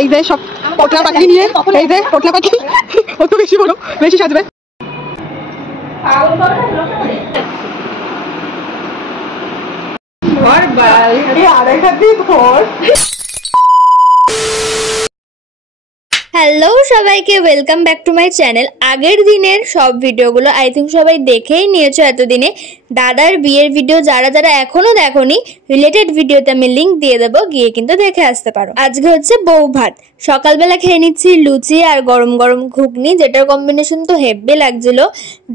এই যে সব পটলা পাখি নিয়ে, এই যে পটলা পাখি কত বেশি বড়, বেশি সাজবে। হ্যালো সবাইকে, welcome back to my channel. আগের দিনের সব ভিডিওগুলো আই থিঙ্ক সবাই দেখেই নিয়েছো এতদিনে। দাদার বিয়ের ভিডিও যারা যারা এখনো দেখোনি, রিলেটেড ভিডিওতে আমি লিঙ্ক দিয়ে দেবো, গিয়ে কিন্তু দেখে আসতে পারো। আজকে হচ্ছে বউ ভাত। সকালবেলা খেয়ে নিচ্ছি লুচি আর গরম গরম ঘুগনি, যেটার কম্বিনেশন তো হেব্বি লাগছিল।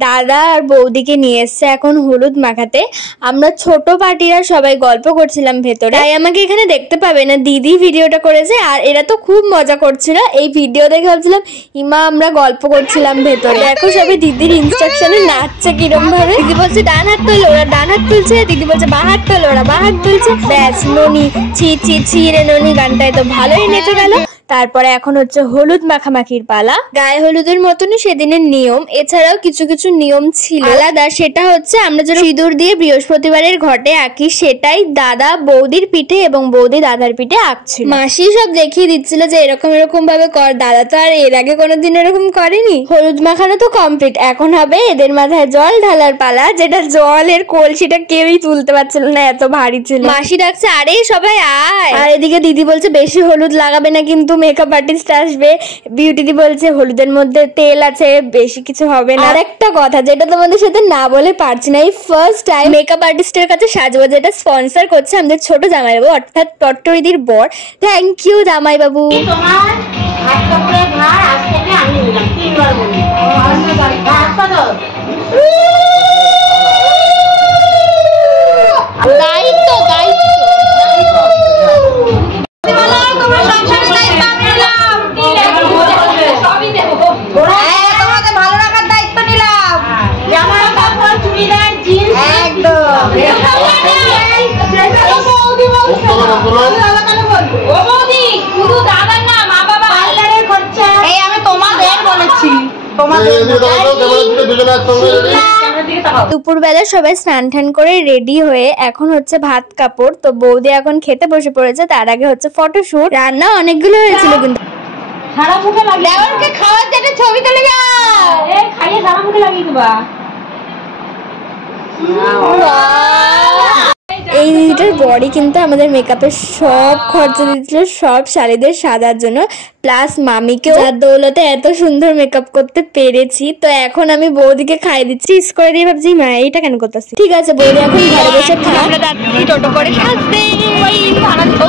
দাদা আর বৌদিকে নিয়ে এসছে এখন হলুদ মাখাতে। আমরা ছোট পার্টিরা সবাই গল্প করছিলাম ভেতরে, তাই আমাকে এখানে দেখতে পাবে না। দিদি ভিডিওটা করেছে আর এরা তো খুব মজা করছিল। এই ভিডিও দেখে ভাবছিলাম ইমা আমরা গল্প করছিলাম ভেতরে। দেখো সবাই দিদির ইনস্ট্রাকশনে নাচছে কিরম ভাবে। দিদি বলছে ডান হাত তোলো, ওরা ডান হাত তুলছে। দিদি বলছে বাঁ হাত তোলো, ওরা বাঁ হাত তুলছে। ব্যাস ননি ছি ছি ছি রে ননি গানটায় তো ভালোই নেচে গেল। তারপরে এখন হচ্ছে হলুদ মাখামাখির পালা। গায়ে হলুদের মতনই সেদিনের নিয়ম, এছাড়াও কিছু কিছু নিয়ম ছিল আলাদা। সেটা হচ্ছে আমরা যেন সিঁদুর দিয়ে বৃহস্পতিবারের ঘটে আঁকি, সেটাই দাদা বৌদির পিঠে এবং বৌদি দাদার পিঠে আঁকছিল। মাসি সব দেখিয়ে দিচ্ছিল যে এরকম এরকম ভাবে কর। দাদা তো আর এর আগে কোনোদিন এরকম করেনি। হলুদ মাখানো তো কমপ্লিট, এখন হবে এদের মাথায় জল ঢালার পালা। যেটা জলের কলসিটা কেউই তুলতে পারছিল না, এত ভারী ছিল। মাসি ডাকছে আরে সবাই আয়, আর এদিকে দিদি বলছে বেশি হলুদ লাগাবে না, কিন্তু মেকআপ আর্টিস্ট আসবে। বিউটি দি বলছে হলুদের মধ্যে তেল আছে, বেশি কিছু হবে না। আর একটা কথা যেটা তোমাদের সাথে না বলে পারছি না, এই ফার্স্ট টাইম মেকআপ আর্টিস্টের কাছে সাজবো, যেটা স্পন্সর করছে আমাদের ছোট জামাইবাবু অর্থাৎ টট্টরিদির বর। থ্যাংক ইউ জামাইবাবু। তোমার হাত কাপড়ে ভার আজ থেকে আমি নিলাম, 3 বার বলি। দায়িত্ব দায়িত্ব তোমাদের ভালো রাখার দায়িত্ব নিলাম। জামা কাপড় চুড়িদার জিন্স একদম। দুপুরবেলা সবাই স্নান টান করে রেডি হয়ে এখন হচ্ছে ভাত কাপড়। তো বৌদি এখন খেতে বসে পড়েছে, তার আগে হচ্ছে ফটোশুট। রান্না অনেকগুলো হয়েছিল কিন্তু সারা মুখে লাগিয়ে দেওয়ারকে খাওয়ার জন্য ছবি তুলে যাও। খাইয়ে সারা মুখে লাগিয়ে দিবা। এই দিদিটার বডি কিন্তু আমাদের মেকআপের সব খরচা দিচ্ছিল, সব শাড়িদের সাজার জন্য, প্লাস মামিকেও, যার দৌলতে এত সুন্দর মেকআপ করতে পেরেছি। তো এখন আমি বৌদিকে খাই দিচ্ছি ইস করে দিয়ে। ভাবছি মা এইটা কেন করতেছি। ঠিক আছে বৌদি এখন ঘরে বসে আমরা যাচ্ছি টোটো করে সাজতে।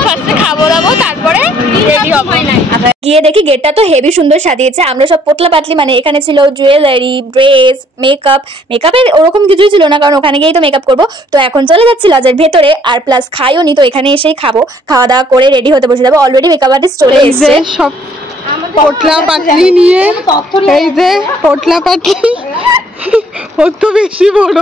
ফার্স্টে খাবো দাবো, তারপরে রেডি হবো। গিয়ে দেখি গেটটা তো হেভি সুন্দর সাজিয়েছে। আমরা সব পোতলা পাতলি, মানে এখানে ছিল জুয়েলারি, ড্রেস, মেকআপের ওরকম কিছুই ছিল না, কারণ ওখানে গিয়েই তো মেকআপ করবো। তো এখন চলে যাচ্ছি লজের ভেতরে, আর প্লাস খাইও নি, তো এখানে এসেই খাবো। খাওয়া দাওয়া করে রেডি হতে বসে যাবো। অলরেডি মেকআপ আর্টিস্ট চলে এসেছে। সব পটলা পাখি নিয়ে, এই যে পটলা পাখি কত বেশি বড়,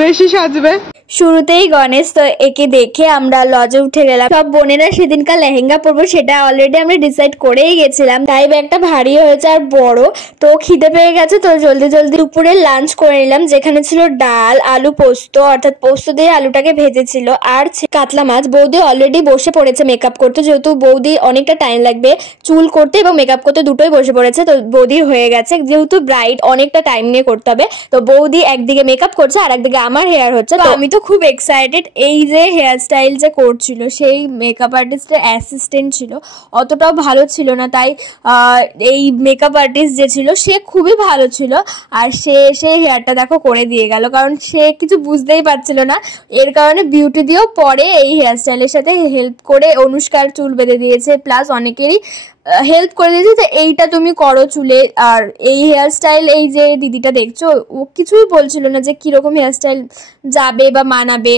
বেশি সাজবে। শুরুতেই গণেশ, তো একে দেখে আমরা লজে উঠে গেলাম। সব বোনেরা সেদিনকার লেহেঙ্গা পরবো, সেটা অলরেডি আমরা ডিসাইড করেই গেছিলাম, তাই ব্যাগটা ভারী হয়েছে আর বড়। তো খিদে পেয়ে গেছে, তো জলদি জলদি দুপুরে লাঞ্চ করে নিলাম, যেখানে ছিল ডাল, আলু পোস্ত, অর্থাৎ পোস্ত দিয়ে আলুটাকে ভেজেছিল, আর কাতলা মাছ। বৌদি অলরেডি বসে পড়েছে মেকআপ করতে, যেহেতু বৌদি অনেকটা টাইম লাগবে চুল করতে এবং মেকআপ করতে, দুটোই বসে পড়েছে। তো বৌদির হয়ে গেছে, যেহেতু ব্রাইড অনেকটা টাইম নিয়ে করতে হবে। তো বৌদি একদিকে মেকআপ করছে আর একদিকে আমার হেয়ার হচ্ছে। তো আমি তো খুব এক্সাইটেড। এই যে হেয়ার স্টাইল যে করছিল সেই মেকআপ আর্টিস্টের অ্যাসিস্ট্যান্ট ছিল, অতটাও ভালো ছিল না, তাই এই মেকআপ আর্টিস্ট যে ছিল সে খুবই ভালো ছিল। আর সে হেয়ারটা দেখো করে দিয়ে গেল, কারণ সে কিছু বুঝতেই পারছিল না। এর কারণে বিউটি দিয়েও পরে এই হেয়ার স্টাইলের সাথে হেল্প করে অনুষ্কার চুল বেঁধে দিয়েছে, প্লাস অনেকেরই হেল্প করে দিয়েছে যে এইটা তুমি করো চুলে। আর এই হেয়ার স্টাইল, এই যে দিদিটা দেখছো, ও কিছুই বলছিল না যে কিরকম হেয়ার স্টাইল যাবে বা মানাবে।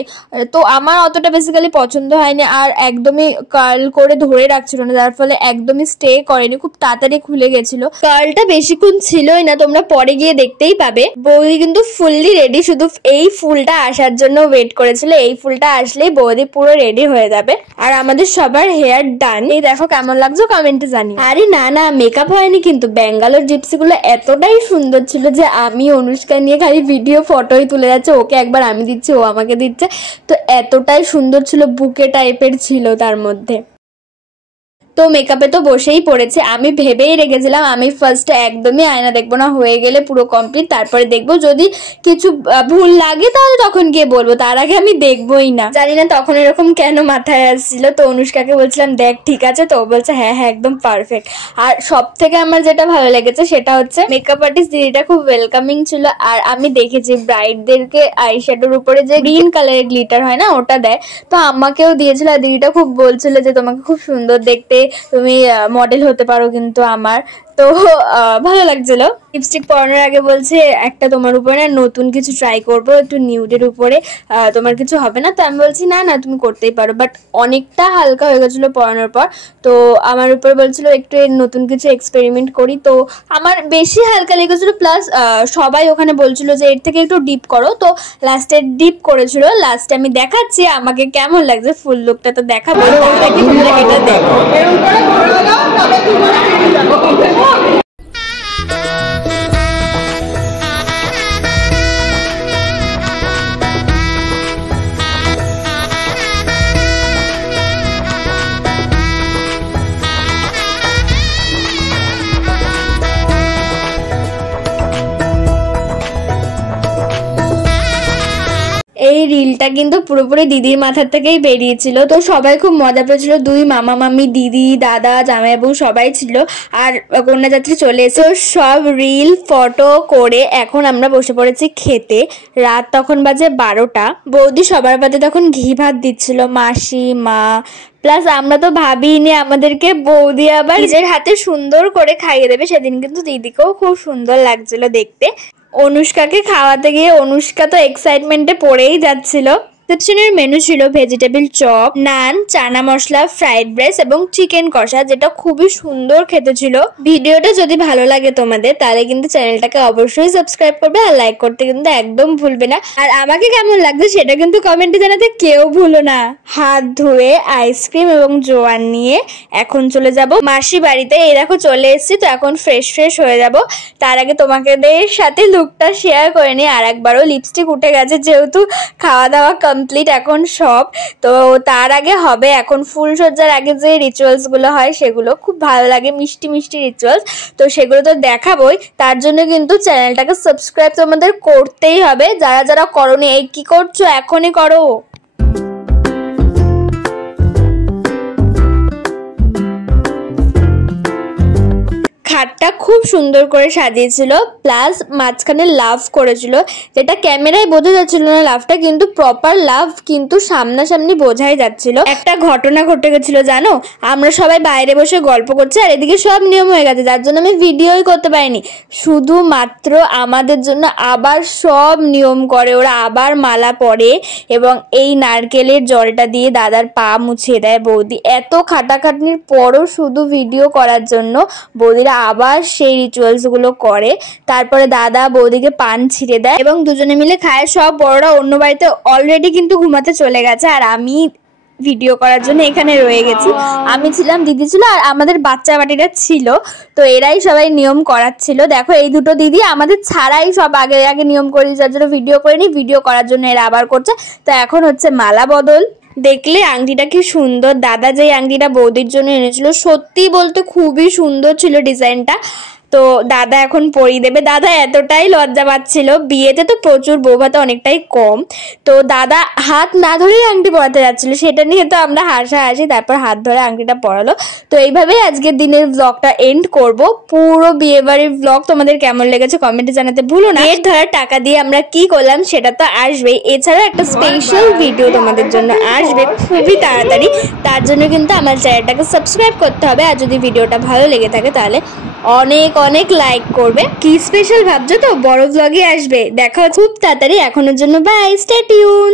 তো আমার অতটা বেসিক্যালি পছন্দ হয়নি, আর একদমই কার্ল করে ধরে রাখছিল না, যার ফলে একদমই স্টে করেনি, খুব তাড়াতাড়ি খুলে গেছিল। কার্লটা বেশিক্ষণ ছিলই না, তোমরা পরে গিয়ে দেখতেই পাবে। বৌদি কিন্তু ফুললি রেডি, শুধু এই ফুলটা আসার জন্য ওয়েট করেছিল। এই ফুলটা আসলেই বৌদি পুরো রেডি হয়ে যাবে। আর আমাদের সবার হেয়ার ডান। এই দেখো কেমন লাগছে কমেন্টে জানি। আরে না মেকআপ হয়নি, কিন্তু ব্যাঙ্গালোর জিপসি গুলো এতটাই সুন্দর ছিল যে আমি অনুষ্কা নিয়ে খালি ভিডিও ফটোই তুলে যাচ্ছে, ওকে একবার আমি দিচ্ছি, ও আমাকে দিচ্ছে। তো এতটাই সুন্দর ছিল, বুকে টাইপের ছিল তার মধ্যে। তো মেকআপে তো বসেই পড়েছে। আমি ভেবেই রেখেছিলাম আমি ফার্স্টে একদমই আয়না দেখবো না, হয়ে গেলে পুরো কমপ্লিট তারপরে দেখবো, যদি কিছু ভুল লাগে তাহলে তখন গিয়ে বলবো, তার আগে আমি দেখবোই না। জানি না তখন এরকম কেন মাথায় আসছিল। তো অনুষ্কাকে বলছিলাম দেখ ঠিক আছে, তো ও বলছে হ্যাঁ হ্যাঁ একদম পারফেক্ট। আর সব থেকে আমার যেটা ভালো লেগেছে সেটা হচ্ছে মেকআপ আর্টিস্ট দিদিটা খুব ওয়েলকামিং ছিল। আর আমি দেখেছি ব্রাইডদেরকে আইশ্যাডোর উপরে যে গ্রিন কালারের গ্লিটার হয় না ওটা দেয়, তো আমাকেও দিয়েছিল। আর দিদিটা খুব বলছিল যে তোমাকে খুব সুন্দর দেখতে, তুমি মডেল হতে পারো কিন্তু আমার। তো ভালো লাগছিল। লিপস্টিক পরানোর আগে বলছে একটা তোমার উপরে না নতুন কিছু ট্রাই করবো, একটু নিউডের উপরে, তোমার কিছু হবে না? তো আমি বলছি না না তুমি করতেই পারো, বাট অনেকটা হালকা হয়ে গেছিলো পরানোর পর। তো আমার উপরে বলছিল একটু নতুন কিছু এক্সপেরিমেন্ট করি, তো আমার বেশি হালকা লেগেছিলো। প্লাস সবাই ওখানে বলছিল যে এর থেকে একটু ডিপ করো, তো লাস্টে ডিপ করেছিল। লাস্টে আমি দেখাচ্ছি আমাকে কেমন লাগছে, ফুল লুকটা তো দেখাবো, তার আগে তোমরা এটা দেখো। এই রিলটা কিন্তু পুরোপুরি দিদির মাথার থেকেই বেরিয়েছিল। তো সবাই খুব মজা পেয়েছিল, দুই মামা মামি, দিদি, দাদা, জামাইবাবু সবাই ছিল। আর কন্যাযাত্রী চলে এসে সব রিল ফটো করে এখন আমরা বসে পড়েছি খেতে। রাত তখন বাজে 12টা। বৌদি সবার পাতে তখন ঘি ভাত দিচ্ছিল, মাসি, মা। প্লাস আমরা তো ভাবিনি আমাদেরকে বৌদি আবার নিজের হাতে সুন্দর করে খাইয়ে দেবে। সেদিন কিন্তু দিদিকেও খুব সুন্দর লাগছিল দেখতে। অনুষ্কাকে খাওয়াতে গিয়ে অনুষ্কা তো এক্সাইটমেন্টে পড়েই যাচ্ছিল। রিসেপশনের মেনু ছিল ভেজিটেবল চপ, নান, চানা মশলা, ফ্রাইড রাইস এবং চিকেন কষা, যেটা খুবই সুন্দর খেতে ছিল। ভিডিওটা যদি ভালো লাগে তোমাদের তাহলে কিন্তু চ্যানেলটাকে অবশ্যই সাবস্ক্রাইব করবে আর লাইক করতে কিন্তু একদম ভুলবে না। আর আমাকে কেমন লাগছে সেটা কিন্তু কমেন্টে জানাতে কেউ ভুলো না। হাত ধুয়ে আইসক্রিম এবং জোয়ান নিয়ে এখন চলে যাব মাসি বাড়িতে। এই দেখো চলে এসেছি, তো এখন ফ্রেশ হয়ে যাব। তার আগে তোমাদের সাথে লুকটা শেয়ার করে নিই। আর একবারও লিপস্টিক উঠে গেছে যেহেতু খাওয়া দাওয়া কমপ্লিট এখন সব। তো তার আগে হবে এখন ফুলসজ্জার আগে যে রিচুয়ালস গুলো হয় সেগুলো খুব ভালো লাগে, মিষ্টি মিষ্টি রিচুয়ালস। তো সেগুলো তো দেখাবোই, তার জন্য কিন্তু চ্যানেলটাকে সাবস্ক্রাইব তোমাদের করতেই হবে। যারা যারা করোনি, এই কি করছো এখনই করো। খাটটা খুব সুন্দর করে সাজিয়েছিল, প্লাস মাঝখানে লাভ করেছিল, যেটা ক্যামেরায় বোঝা যাচ্ছিল না লাভটা, কিন্তু প্রপার লাভ কিন্তু সামনাসামনি বোঝাই যাচ্ছিল। একটা ঘটনা ঘটে গেছিল জানো, আমরা সবাই বাইরে বসে গল্প করছি আর এদিকে সব নিয়ম হয়ে গেছে, যার জন্য আমি ভিডিওই করতে পারিনি। শুধুমাত্র আমাদের জন্য আবার সব নিয়ম করে ওরা, আবার মালা পরে এবং এই নারকেলের জলটা দিয়ে দাদার পা মুছিয়ে দেয় বৌদি। এত খাটাখাটনির পরও শুধু ভিডিও করার জন্য বৌদিরা আবার সেই রিচুয়ালস গুলো করে। তারপরে দাদা বৌদিকে পান ছিঁড়ে দেয় এবং দুজনে মিলে খায়। সব বড়রা অন্য বাড়িতে অলরেডি কিন্তু ঘুমাতে চলে গেছে আর আমি ভিডিও করার জন্য এখানে রয়ে গেছি। আমি ছিলাম, দিদি ছিল আর আমাদের বাচ্চা বাটিরা ছিল। তো এরাই সবাই নিয়ম করাচ্ছিল। দেখো এই দুটো দিদি আমাদের ছাড়াই সব আগে আগে নিয়ম করে, যার জন্য ভিডিও করিনি, ভিডিও করার জন্য এরা আবার করছে। তো এখন হচ্ছে মালা বদল। দেখলে আংটিটা কি সুন্দর, দাদা যেই আংটিটা বৌদির জন্য এনেছিল সত্যি বলতে খুবই সুন্দর ছিল ডিজাইনটা। তো দাদা এখন পরিয়ে দেবে। দাদা এতটাই লজ্জা পাচ্ছিল, বিয়েতে তো প্রচুর, বৌভাতে অনেকটাই কম। তো দাদা হাত না ধরেই আংটি পরাতে যাচ্ছিল, সেটা নিয়ে তো আমরা হাসাহাসি, তারপর হাত ধরে আংটিটা পরালো। তো এইভাবেই আজকের দিনের ব্লগটা এন্ড করব। পুরো বিয়ে বাড়ির ব্লগ তোমাদের কেমন লেগেছে কমেন্টে জানাতে ভুলো না। এর ধরার টাকা দিয়ে আমরা কি করলাম সেটা তো আসবেই, এছাড়া একটা স্পেশাল ভিডিও তোমাদের জন্য আসবে খুবই তাড়াতাড়ি। তার জন্য কিন্তু আমার চ্যানেলটাকে সাবস্ক্রাইব করতে হবে। আর যদি ভিডিওটা ভালো লেগে থাকে তাহলে অনেক অনেক লাইক করবে। কি স্পেশাল ভাবছো তো, বড় ব্লগে আসবে। দেখা খুব তাড়াতাড়ি। এখনের জন্য বাই, স্টে টিউন।